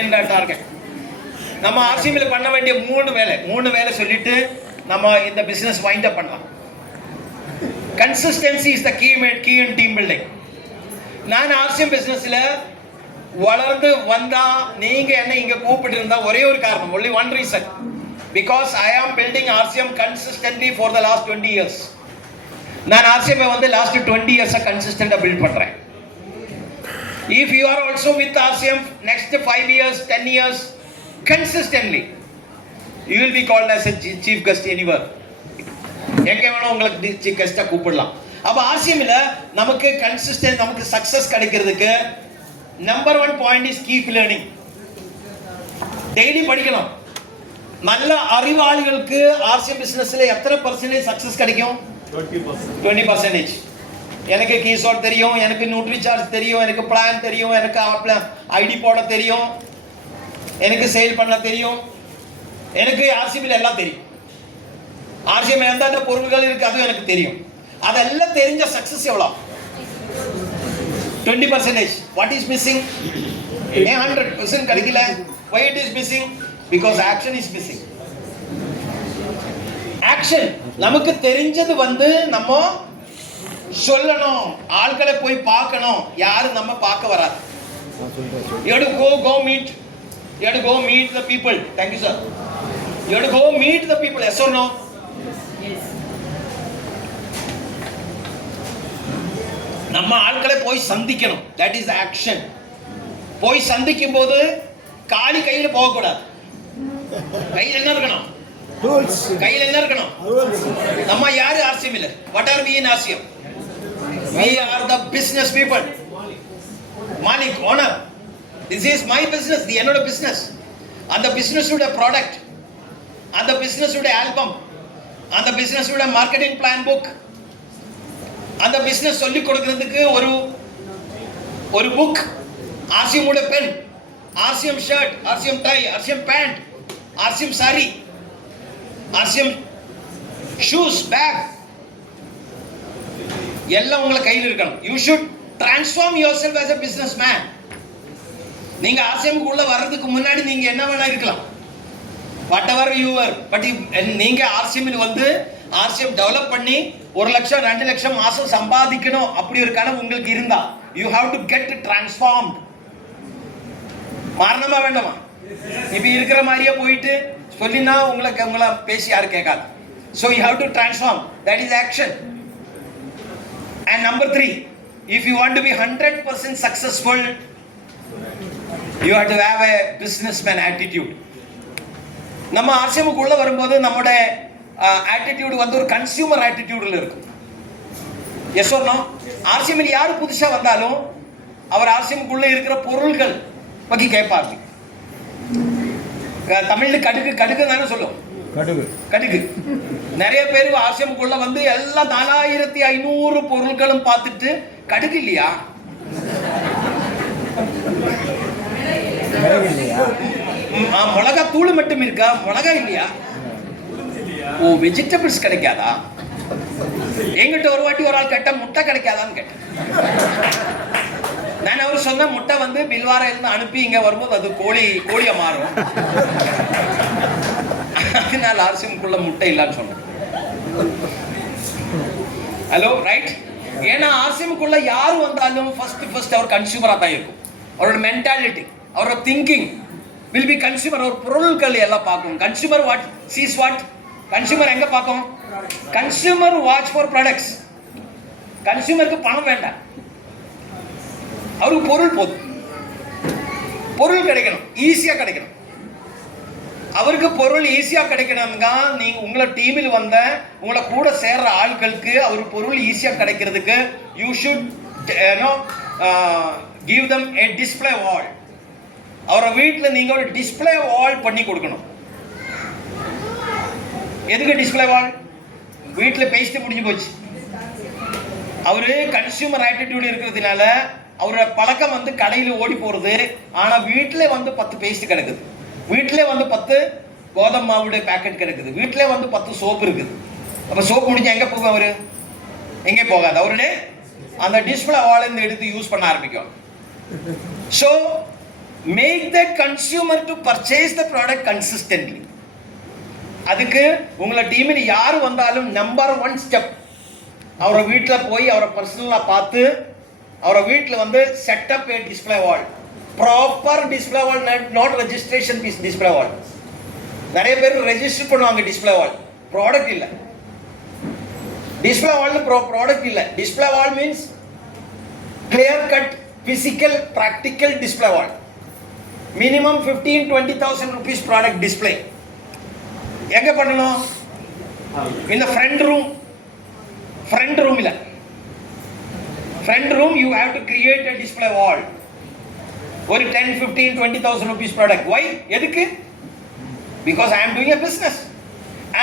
என்ற டார்கெட். நம்ம ஆர்சிஎம்ல பண்ண வேண்டிய மூணு வேலை சொல்லிட்டு நம்ம இந்த பிசினஸ் வைண்ட் அப் பண்ணலாம். Consistency is the key in team building. நான் ஆர்சிஎம் பிசினஸ்ல வளர்ந்து வந்தா நீங்க என்ன இங்க கூப்பிட்டு இருந்தா ஒரே ஒரு காரணம், only one reason, because I am building RCM consistently for the last 20 years. நான் RCM வந்து last 20 years consistent build பண்றேன். If you are also with RCM next 5 years 10 years consistently, you will be called as a chief guest anywhere. எங்க வேணா உங்களுக்கு chief guest கூப்பிடலாம். அப்ப RCMல நமக்கு consistent, நமக்கு சக்சஸ் கிடைக்கிறதுக்கு number 1 point is keep learning. Daily படிக்கணும். நல்ல அறிவாளிகளுக்கு ஆர்சிஎம் பிசினஸ்ல எத்தனை பர்சன்டேஜ் சக்சஸ் கிடைக்கும்? 20%. எனக்கு கீசோட் தெரியும், எனக்கு நியூட்ரிசார்ஜ் தெரியும், எனக்கு பிளான் தெரியும், எனக்கு ஐடி போட தெரியும், எனக்கு சேல் பண்ண தெரியும், எனக்கு ஆர்சிஎம்ல எல்லாம் தெரியும். ஆர்சிஎம் எந்தெந்த பொருட்கள் இருக்கு அதுவும் எனக்கு தெரியும். அதெல்லாம் தெரிஞ்ச சக்சஸ் எவ்வளவு? 20%. What is missing? 100% கிடைக்கல. Why it is missing? Because action is missing. Action. நமக்கு தெரிஞ்சது வந்து நம்ம சொல்லணும், ஆட்களை போய் பார்க்கணும், யாரும் நம்ம பார்க்க வராது. You have to go meet. You have to go meet the people. Thank you sir. You have to go meet the people. Yes or no? Yes. நம்ம ஆட்களை போய் சந்திக்கணும். That is action. போய் சந்திக்கும் போது காலி கையில போக கூடாது. கையில என்ன இருக்கணும்? Tools. கையில என்ன இருக்கணும்? நம்ம யாரு RCM இல்ல? What are we in RCM? We are the business people. Malik, owner. This is my business. The என்னோட business. அந்த business உடைய product, அந்த business உடைய album, அந்த business உடைய marketing plan book, அந்த பிசினஸ் சொல்லி கொடுக்கிறதுக்கு ஒரு புக், ஆர்சிஎம் உடைய pen, RCM shirt, RCM tie, RCM pant, RCM sari, RCM shoes, bag எல்லாம் உங்களை கையில் இருக்கணும். You should transform yourself as a businessman. நீங்க ஆர்சிஎம்க்கு உள்ள வர்றதுக்கு முன்னாடி நீங்க என்ன வேணா இருக்கலாம், whatever you are. But நீங்க ஆர்சிஎம்ல வந்து ஆர்சிஎம் டெவலப் பண்ணி 1 லட்சம் 2 லட்சம் மாசம் சம்பாதிக்கணும் அப்படி ஒரு கனவு உங்களுக்கு இருந்தா, you have to get transformed. மாறணுமா வேண்டாமா? இப்ப இருக்கிற மாதிரியே போயிட்டு சொல்லினா உங்களை பேசி யாரும் கேட்காது. So you have to transform. That is action. And number 3, if you want to be 100% successful, you have to have a businessman attitude. நம்ம ஆர்சிஎம்க்கு உள்ள வரும்போது நம்மோட ஆட்டிடியூட் வந்து ஒரு கன்சியூமர் ஆட்டிடியூட்ல இருக்கும். S or no? ஆர்சிஎம்ல யாரு புதுசா வந்தாலும் அவர் ஆர்சிஎம்க்குள்ள இருக்கிற பொருட்கள் பத்தி கேட்பாரு. தமிழ்ல கடுகு தானே சொல்லும். கடுகு நிறைய பேர் ஆர்சிஎம்க்குள்ள வந்து எல்லா 4500 பொருட்களும் பார்த்துட்டு கடுகு இல்லையா, மிளகா தூள் மட்டும் இருக்கா, மிளகா இல்லையா, ஓ வெஜிடபிள்ஸ் கிடைக்காதா, எங்கிட்ட ஒரு வாட்டி ஒரு ஆள் கேட்ட முட்டை கிடைக்காதான்னு கேட்டேன். நான் அவர் சொன்ன முட்டை வந்து பில்வாரா இருந்து அனுப்பி இங்க வரும்போது அது கோழியா மாறும், அதனால ஆர்சிஎம்க்குள்ள முட்டை இல்லைன்னு சொன்னேன். Hello right. ஏன்னா ஆர்சிஎம்க்குள்ள யாரு வந்தாலும் ஃபர்ஸ்ட் அவர் கன்சியூமரா தான் இருக்கும். அவரோட மென்டாலிட்டி, அவரோட திங்கிங் will be consumer. அவர் பொருட்கள் எல்லாம் பார்க்கும். Consumer what sees what, consumer எங்க பார்க்கும்? Consumer watch for products. கன்சியூமருக்கு பணம் வேண்டாம், அவருக்கு பொருள் போதும். பொருள் கிடைக்கணும், ஈஸியா கிடைக்கணும். அவருக்கு பொருள் ஈஸியா கிடைக்கணும்னா நீங்க உங்களை டீமில் வந்த உங்களை கூட சேர்ற ஆட்களுக்கு அவர் பொருள் ஈஸியா கிடைக்கிறதுக்கு you should give them a display wall. அவரை வீட்டில் நீங்க ஒரு டிஸ்பிளே வால் பண்ணி கொடுக்கணும். எதுக்கு டிஸ்பிளே வால்? வீட்டில் பேசிட்டு முடிஞ்சு போச்சு. அவரு கன்சியூமர் ஆட்டிடியூட் இருக்கிறதுனால அவரோட பழக்கம் வந்து கடையில் ஓடி போறது. ஆனா வீட்டில் வந்து 10 பேஸ்ட் கிடக்குது, வீட்டில் வந்து 10 கோதம் மாவுடைய பேக்கெட் கிடக்குது, வீட்டில் வந்து 10 சோப்பு இருக்குது. அப்ப சோப்பு முடிஞ்சா எங்க போகும்? அவரு எங்கே போகாது. அவருடைய அந்த டிஸ்பிளே வால் எடுத்து யூஸ் பண்ண ஆரம்பிக்கும். So make the consumer to purchase the product consistently. அதுக்கு உங்களை டீமில் யார் வந்தாலும் நம்பர் 1 ஸ்டெப் அவரை வீட்டில் போய் அவரை பர்சனலாக பார்த்து அவரை வீட்டில் வந்து set up a display wall, proper display wall, not registration fees display wall. நிறைய பேர் ரெஜிஸ்டர் பண்ணுவாங்க டிஸ்பிளே வால், ப்ராடக்ட் இல்லை. டிஸ்பிளே வால் ப்ராடக்ட் இல்லை. Display wall means clear cut physical practical display wall. Minimum 15,000-20,000 rupees product display. எங்க பண்ணணும்? In the front room இல்ல, front room you have to create a display wall. ஒரு 10,000-15,000-20,000 rupees product. Why? எதுக்கு? Because I am doing a business.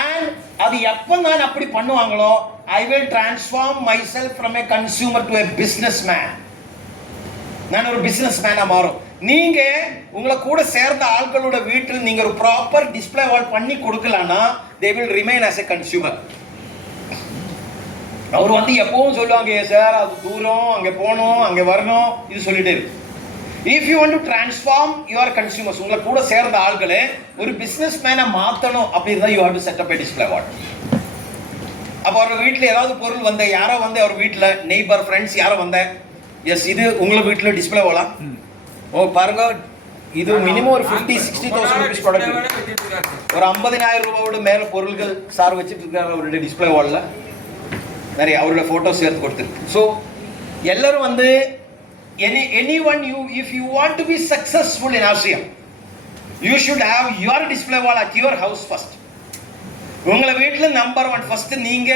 And அது எப்ப நான் அப்படி பண்ணுவாங்களோ I will transform myself from a consumer to a businessman. நான் ஒரு பிசினஸ் மேனா மாறும். நீங்க உங்களை கூட சேர்ந்த ஆட்களோட வீட்டில் நீங்க ஒரு ப்ராப்பர் டிஸ்பிளே வால் பண்ணி கொடுக்கலன்னா they will remain as a consumer. அவர் வந்து எப்பவும் சொல்லுவாங்க, சார் அது தூரம், அங்கே போகணும், அங்கே வரணும், இது சொல்லிட்டே இருக்கு. If you want to transform your consumers, உங்களை கூட சேர்ந்த ஆட்களை ஒரு பிசினஸ் மேனா மாற்றணும் அப்படின்னா you have to set up a display wall. அப்போ அவர் வீட்டில் ஏதாவது பொருள் வந்த யாரோ வந்து அவர் வீட்டில் நெய்பர் ஃப்ரெண்ட்ஸ் யாரோ வந்த, எஸ் இது உங்களை வீட்டில் டிஸ்பிளே போகலாம். ஓ பாருங்க, இது மினிமம் ஒரு 50,000-60,000 rupees ப்ராடக்ட், ஒரு 50,000 ரூபாயோட மேலே பொருள்கள் சார் வச்சுட்டு இருக்காங்க அவருடைய டிஸ்பிளே வாலில். நிறைய அவரோட ஃபோட்டோஸ் சேர்த்து கொடுத்துருக்கு. ஸோ எல்லாரும் வந்து anyone if you want to be successful in ASEAN, you should have your display wall at your house first. உங்களை வீட்டில் நம்பர் 1 ஃபர்ஸ்ட் நீங்க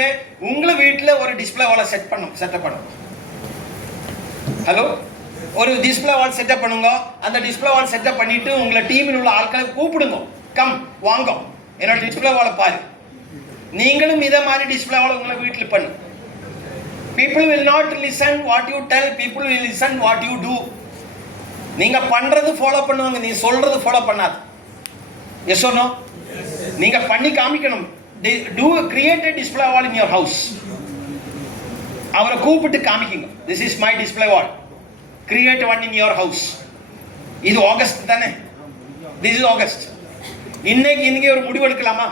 உங்களை வீட்டில் ஒரு டிஸ்பிளே வாலை செட்டப் பண்ணுங்க. ஹலோ, ஒரு டிஸ்பிளே வால் செட்டப் பண்ணுங்க. அந்த டிஸ்பிளே வால் செட்டப் பண்ணிட்டு உங்களை டீமில் உள்ள ஆட்களை கூப்பிடுங்க, கம் வாங்க என்னோட டிஸ்பிளே வாலை பாரு. நீங்களும் இதே மாதிரி டிஸ்பிளே வால் உங்களை வீட்டில் பண்ணு. people will not listen what you tell, people will listen what you do. நீங்க பண்றது ஃபாலோ பண்ணுவாங்க, நீ சொல்றது ஃபாலோ பண்ணாது. Yes or no? நீங்க பண்ணி காமிக்கணும். do create a display wall in your house. அவரை கூப்பிட்டு காமிக்குங்க, this is my display wall, create one in your house. இது ஆகஸ்ட் தானே, this is ஆகஸ்ட். இன்னைக்கு இங்க ஒரு முடிவு எடுக்கலாமா?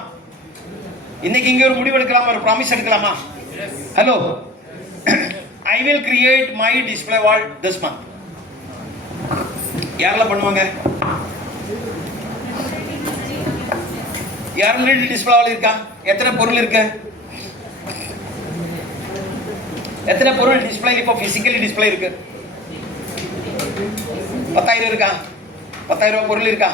இன்னைக்கு இங்க ஒரு முடிவு எடுக்கலாமா? ஒரு ப்ராமிஸ் எடுக்கலாமா? Hello, I will create my display wall this month. யாரெல்லாம் பண்ணுவாங்க? யாரெல்லாம் டிஸ்பிளே வால் இருக்கா? எத்தனை பொருள் இருக்கு? எத்தனை பொருள் டிஸ்பிளே இப்போ பிசிக்கலி டிஸ்பிளே இருக்கு? 10,000 இருக்கா? 10,000 பொருள் இருக்கா?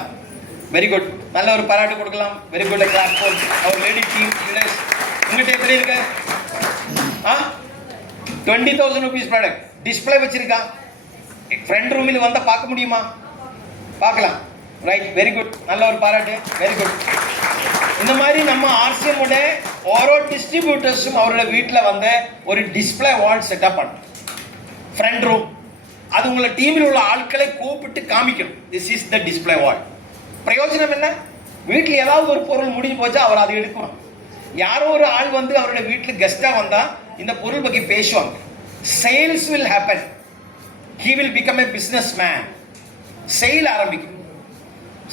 வெரி குட், நல்ல ஒரு பாராட்டு கொடுக்கலாம். Very good, claps for our lady team leaders. உங்ககிட்ட எத்தனை இருக்கு? 20,000 rupees ப்ராடக்ட் டிஸ்பிளே வச்சிருக்கா? ஃப்ரண்ட் ரூமில் வந்தா பார்க்க முடியுமா? பார்க்கலாம். ரைட், வெரி குட், நல்ல ஒரு பாராட்டு, வெரி குட். இந்த மாதிரி நம்ம ஆர்சிஎம் உடைய ஓரோ டிஸ்ட்ரிபியூட்டர்ஸும் அவரோட வீட்டில் வந்து ஒரு டிஸ்பிளே வால் செட்டப் பண்ணும். ஃப்ரண்ட் ரூம் அது உங்களை டீமில் உள்ள ஆட்களை கூப்பிட்டு காமிக்கணும், திஸ் இஸ் த டிஸ்பிளே வால். பிரயோஜனம் என்ன? வீட்டில் ஏதாவது ஒரு பொருள் முடிஞ்சு போச்சா அவர் அதை எடுக்கணும். யாரோ ஒரு ஆள் வந்து அவரோட வீட்டில் கெஸ்டாக வந்தால் இந்த பொருள் பற்றி பேசுவாங்க. Sales will happen. He will become a businessman. Sale ஆரம்பிக்கும்,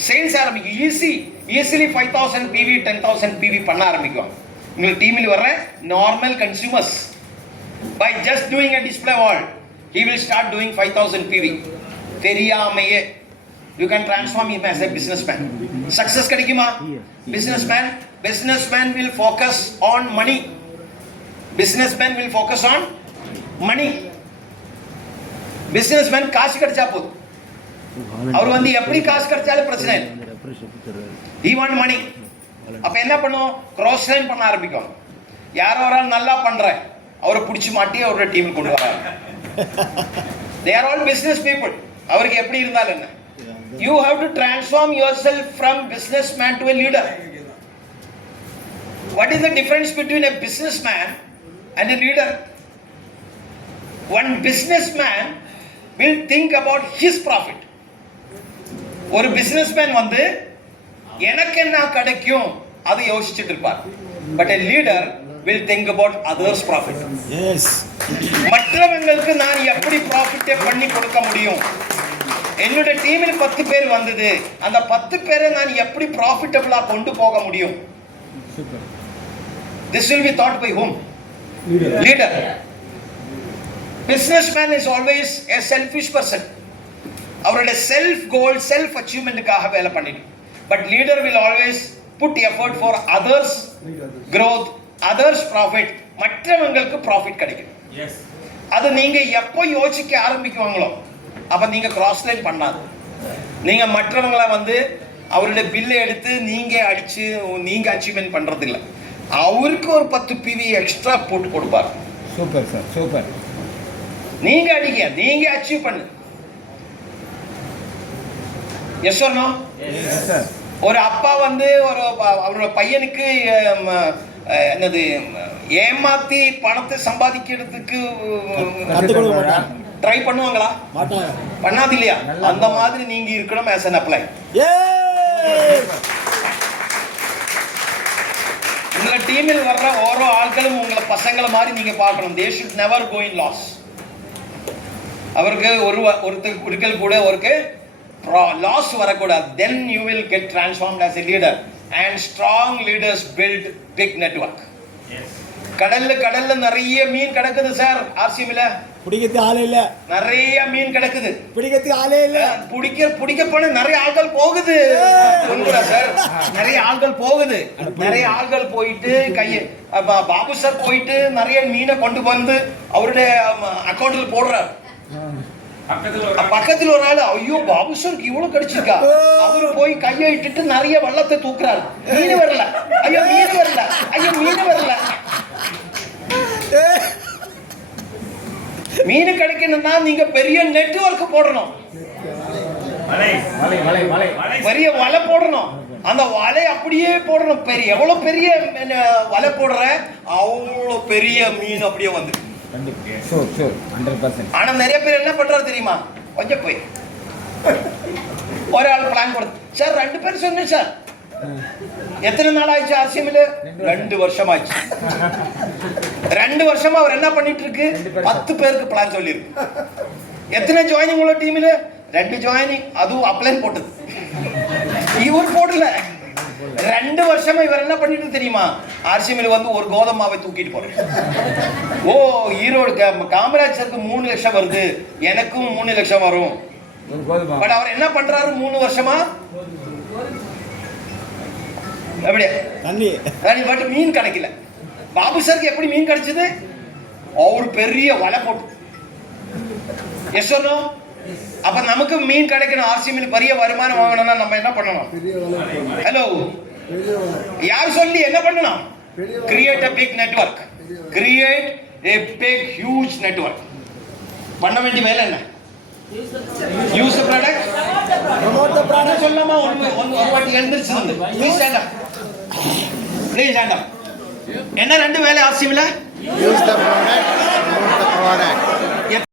சேல்ஸ் ஆரம்பிக்கும். ஈஸிலி 5,000 PV 10,000 PV பண்ண ஆரம்பிக்கும். உங்களுக்கு டீமில் வர்ற normal consumers by just doing a display wall he will start doing 5,000 PV. தெரியாமையே you can transform him as a businessman. Success கிடைக்குமா? businessman will focus on money. businessman will focus on money. businessman காசு கிடைச்சா போதும். அவர் வந்து எப்படி காசு கிடைச்சாலும் பிரச்சனை இல்லை. he want money. அப்ப என்ன பண்ணும்? cross line பண்ண ஆரம்பிக்கும். யாரோ ஒரு ஆள் நல்லா பண்ற அவரை பிடிச்சி மாட்டி அவரோட டீமுக்கு கொண்டு வராங்க. they are all business people. அவருக்கு எப்படி இருந்தாலும் என்ன? you have to transform yourself from businessman to a leader. what is the difference between a businessman and a leader? one businessman will think about his profit. ஒரு businessman வந்து எனக்கு என்ன கிடைக்கும் அதை யோசிச்சுட்டு இருப்பார். but a leader will think about others profit. yes. மற்றவங்களுக்கு நான் எப்படி ப்ராஃபிட் பண்ணி கொடுக்க முடியும், என்னோட டீமில் 10 பேர் வந்தது. அந்த 10 பேரை நான் எப்படி ப்ராஃபிட்டபிளா கொண்டு போக முடியும்? This will be thought by whom? Leader. Businessman is always a selfish person. அவருடைய செல்ஃப் கோல், செல்ஃப் அச்சீவ்மெண்ட்டுக்காக வேலை பண்ணிட்டு. But leader will always put effort for others growth, others profit. மற்றவங்களுக்கு ப்ராஃபிட் கிடைக்கும். அது நீங்க எப்போ யோசிக்க ஆரம்பிக்குவாங்களோ அப்ப நீங்க கிராஸ் லைன் பண்ணாது. நீங்க மற்றவங்களை வந்து அவருடைய பில்லை எடுத்து நீங்க அடிச்சு நீங்க அச்சீவ்மெண்ட் பண்றது இல்லை. அவருக்கு ஒரு 10 PV எக்ஸ்ட்ரா போட்டு கொடுப்பார். Super sir, super. நீங்க அடிங்க, நீங்க அச்சீவ் பண்ணு. Yes or no? Yes sir. ஒரு அப்பா வந்து ஒரு அவரோட பையனுக்கு என்னது ஏமாத்தி பணத்தை சம்பாதிக்கிறதுக்கு ட்ரை பண்ணுவாங்களா? பண்ணாது இல்லையா? அந்த மாதிரி நீங்க இருக்கணும் as an apply. உங்க டீமில் வர்ற ஓரோ ஆட்களும் உங்களை பசங்களை மாதிரி நீங்க பார்க்கணும். they should never go in loss. அவருக்கு ஒருத்தர் கூட ஒருக்கு லாஸ் வரக்கூடாது. then you will get transformed as a leader and strong leaders build big network. கடல்ல நிறைய மீன் கிடக்குது சார். ஆர்சிஎம்ல பிடிக்கிறது ஆளே இல்ல. நிறைய மீன் கிடக்குது, பிடிக்கிறதுக்கு ஆளே இல்ல. பிடிக்க போன நிறைய ஆட்கள் போகுது சார். நிறைய ஆட்கள் போகுது, நிறைய ஆட்கள் போயிட்டு பாபு சார் போயிட்டு நிறைய மீனை கொண்டு வந்து அவருடைய அக்கௌண்ட்ல போடுறார். பக்கத்துல ஒரு ஆளு, ஐயோ பாபு சாருக்கு இவ்வளவு கிடைச்சிருக்கா, அவரு போய் கையை இட்டுட்டு நிறைய வள்ளத்தை தூக்குறாரு. மீன் வரல, ஐயோ மீன் வரல, ஐயோ மீன் வரல. மீன் கிடைக்கணும்னா நீங்க பெரிய நெட்வொர்க் போடணும், பெரிய வலை போடணும். அந்த வலை அப்படியே போடணும். எவ்வளவு பெரிய வலை போடுற அவ்வளவு பெரிய மீன் அப்படியே வந்து. ஆனா நிறைய பேர் என்ன பண்றாரு தெரியுமா? கொஞ்சம் போய் ஒரு ஆள் பிளான் கொடுத்து சார் 2 பேர் சொன்னேன் சார். எத்தனை நாள் ஆயிடுச்சு ஆர்சிஎம்ல? 2 வருஷம் ஆயிடுச்சு. 2 வருஷமா அவர் என்ன பண்ணிட்டு இருக்கு? 10 பேருக்கு பிளான் சொல்லிருக்கு. எத்தனை ஜாயினிங் உள்ள டீம்ல? 2 ஜாயினிங், அதுவும் அப்ளைன் போட்டது. இவர் போடல. 2 வருஷமா இவர் என்ன பண்ணிட்டு தெரியுமா? ஆர்சிஎம்ல வந்து ஒரு கோதுமை மாவை தூக்கிட்டு போறேன். ஓ ஈரோடு காமராஜருக்கு 3 லட்சம் வருது, எனக்கும் 3 லட்சம் வரும். பட் அவர் என்ன பண்றாரு 3 வருஷமா? அப்படியே பட் மீன் கிடைக்கல. பாபு சாருக்கு எப்படி மீன் கிடைச்சது? அவர் பெரிய வலை போட்டு. Yes or no? அப்ப நமக்கு மீன் கிடைக்கணும், ஆர்சிஎம்ல பெரிய வருமானம் வாங்கணும்னா நம்ம என்ன பண்ணணும்? ஹலோ, யார் சொல்லி என்ன பண்ணணும்? Create a big network, create a big huge network. பண்ண வேண்டிய வேலை என்ன? use the product, promote the product. சொல்லலாமா? ஒரு வாட்டி எழுந்திருச்சு please stand up, please stand up. என்ன 2 வேலை ஆர்சிஎம்ல? use the product, promote the product.